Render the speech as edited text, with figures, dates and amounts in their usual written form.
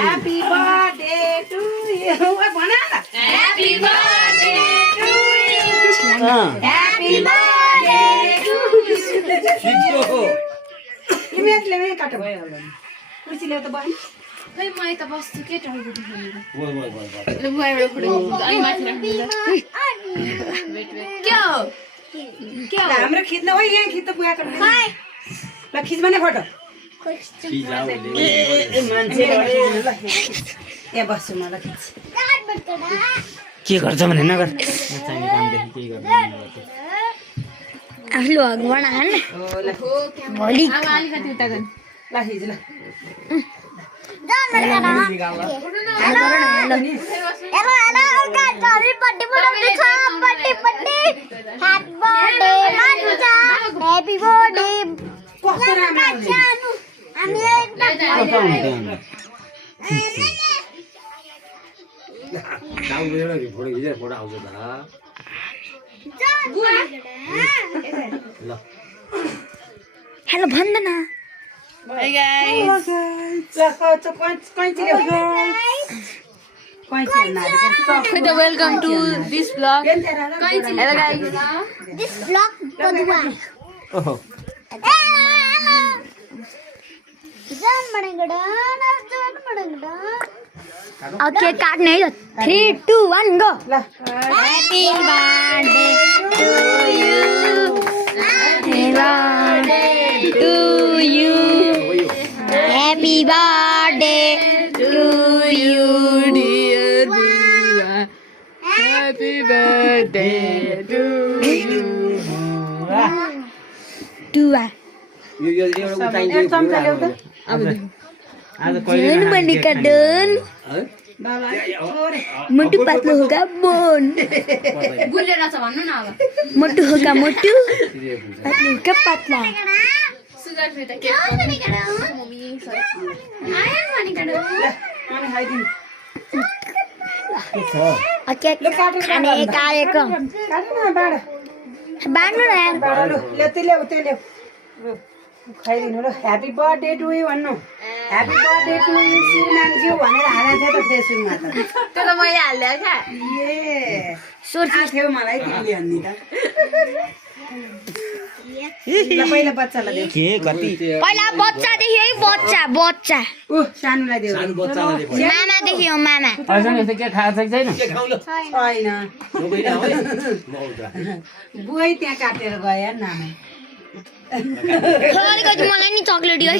Happy birthday to you. भन न Happy birthday to you. Happy birthday to you. इमेजले मे काट भयो होला कुर्सीले त बस्नु खै म यता बस्छु के टाइपको देखेन बोल ल बुवाबाट फोटो अनि माथि राख्नु ल वेट के हो ल हाम्रो खिच्न हो यहाँ खिच्न बुवा कर ल खिच भने फोटो ए मान्छे ए बस्छु मलाई खिच के गर्छ भने नगर चाहिने काम देखि के गर्छ आफ्नो भगवान हान ओ ल भोलि अब अलिकति उता गन ल खिच ल कस्तो राम्रो हेलो भन्दैन Hey guys. Okay, welcome to this vlog. Hello guys. This vlog बदुवा ओहो जान मणगडा ओके काट्ने है 3 2 1 go happy birthday to you happy birthday to you happy birthday to you Dear Dua. Happy birthday to you. दुआ यो उठाइदिए अब आज जन बनेका डन मोटू पातलो होगा बोन गुलेर छ भन्नु न अब मोटू होगा मोटू पातलो होगा पातला सुगर फ्री त के मम्मी सरी आयन भनी काडो ओके खाने कार्यक्रम बाँड्नु न यार खाइदिनु ल ह्याप्पी बर्थडे टु यु भन्नु ह्याप्पी बर्थडे टु यु श्रीमानज्यू भनेर हालेको थियो त फेसबुकमा त त्यो त मैले हाल्दै थिएँ ए सोची थियो मलाई तिमीले भन्ने त ल पहिला बच्चालाई देऊ के कति पहिला बच्चा देखियो है बच्चा बच्चा ऊ सानुलाई देऊ सानो बच्चालाई दे मामा देखियो मामा अझै यस्तो के खाएको छ छैन के खाउ ल छैन नबैना है बुवाई त्यहाँ काटेर गयो नाम मलाई नि चक्लेट है